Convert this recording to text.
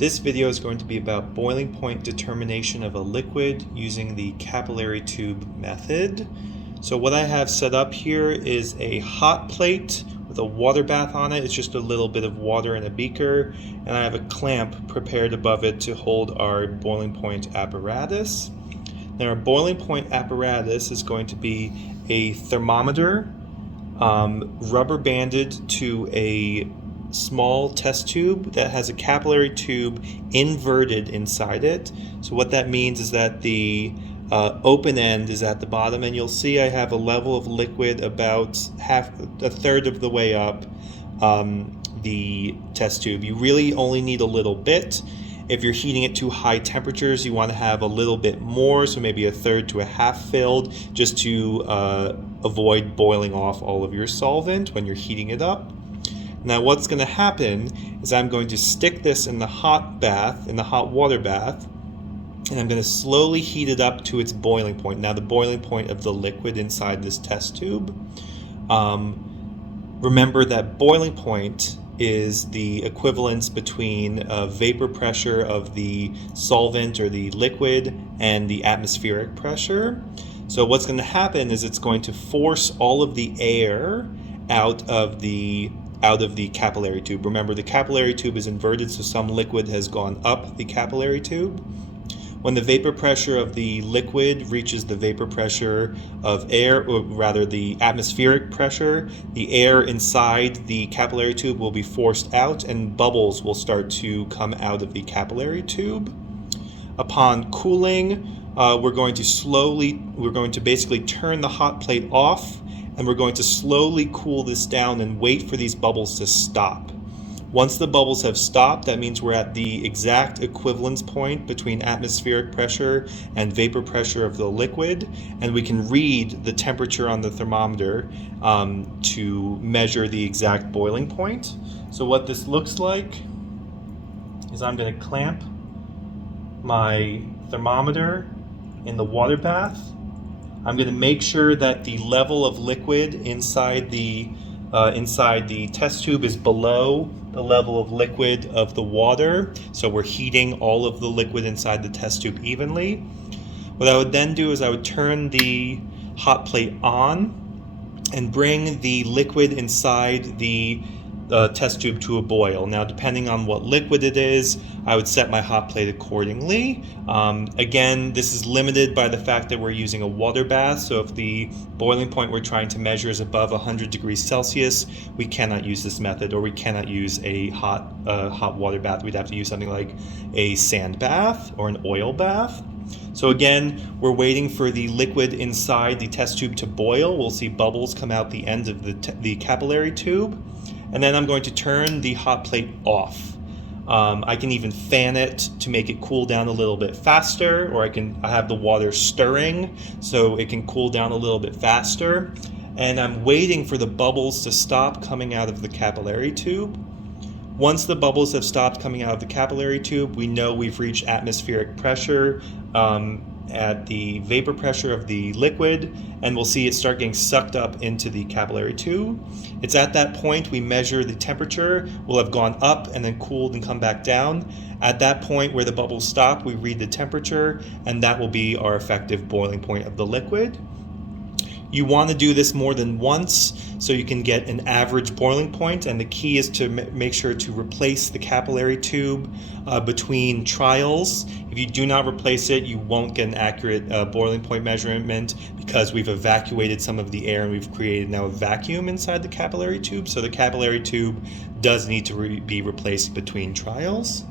This video is going to be about boiling point determination of a liquid using the capillary tube method. So what I have set up here is a hot plate with a water bath on it. It's just a little bit of water in a beaker, and I have a clamp prepared above it to hold our boiling point apparatus. Now our boiling point apparatus is going to be a thermometer rubber banded to a small test tube that has a capillary tube inverted inside it. So what that means is that the open end is at the bottom, and you'll see I have a level of liquid about a third of the way up the test tube. You really only need a little bit. If you're heating it to high temperatures, you want to have a little bit more, so maybe a third to a half filled, just to avoid boiling off all of your solvent when you're heating it up. Now what's going to happen is I'm going to stick this in the hot bath, in the hot water bath, and I'm going to slowly heat it up to its boiling point. Now the boiling point of the liquid inside this test tube. Remember that boiling point is the equivalence between vapor pressure of the solvent or the liquid and the atmospheric pressure. So what's going to happen is it's going to force all of the air out of the capillary tube. Remember, the capillary tube is inverted, so some liquid has gone up the capillary tube. When the vapor pressure of the liquid reaches the vapor pressure of air, or rather the atmospheric pressure, the air inside the capillary tube will be forced out and bubbles will start to come out of the capillary tube. Upon cooling, we're going to basically turn the hot plate off, and we're going to slowly cool this down and wait for these bubbles to stop. Once the bubbles have stopped, that means we're at the exact equivalence point between atmospheric pressure and vapor pressure of the liquid, and we can read the temperature on the thermometer to measure the exact boiling point. So what this looks like is I'm going to clamp my thermometer in the water bath. I'm going to make sure that the level of liquid inside the test tube is below the level of liquid of the water. So we're heating all of the liquid inside the test tube evenly. What I would then do is I would turn the hot plate on and bring the liquid inside the test tube to a boil. Now, depending on what liquid it is, I would set my hot plate accordingly. Again, this is limited by the fact that we're using a water bath, so if the boiling point we're trying to measure is above 100 degrees Celsius, we cannot use this method, or we cannot use a hot water bath. We'd have to use something like a sand bath or an oil bath. So again, we're waiting for the liquid inside the test tube to boil. We'll see bubbles come out the end of the capillary tube. And then I'm going to turn the hot plate off. I can even fan it to make it cool down a little bit faster, or I have the water stirring so it can cool down a little bit faster. And I'm waiting for the bubbles to stop coming out of the capillary tube. Once the bubbles have stopped coming out of the capillary tube, we know we've reached atmospheric pressure at the vapor pressure of the liquid, and we'll see it start getting sucked up into the capillary tube. It's at that point we measure the temperature. Will have gone up and then cooled and come back down. At that point where the bubbles stop, we read the temperature, and that will be our effective boiling point of the liquid. You want to do this more than once so you can get an average boiling point, and the key is to make sure to replace the capillary tube between trials. If you do not replace it, you won't get an accurate boiling point measurement, because we've evacuated some of the air and we've created now a vacuum inside the capillary tube. So the capillary tube does need to be replaced between trials.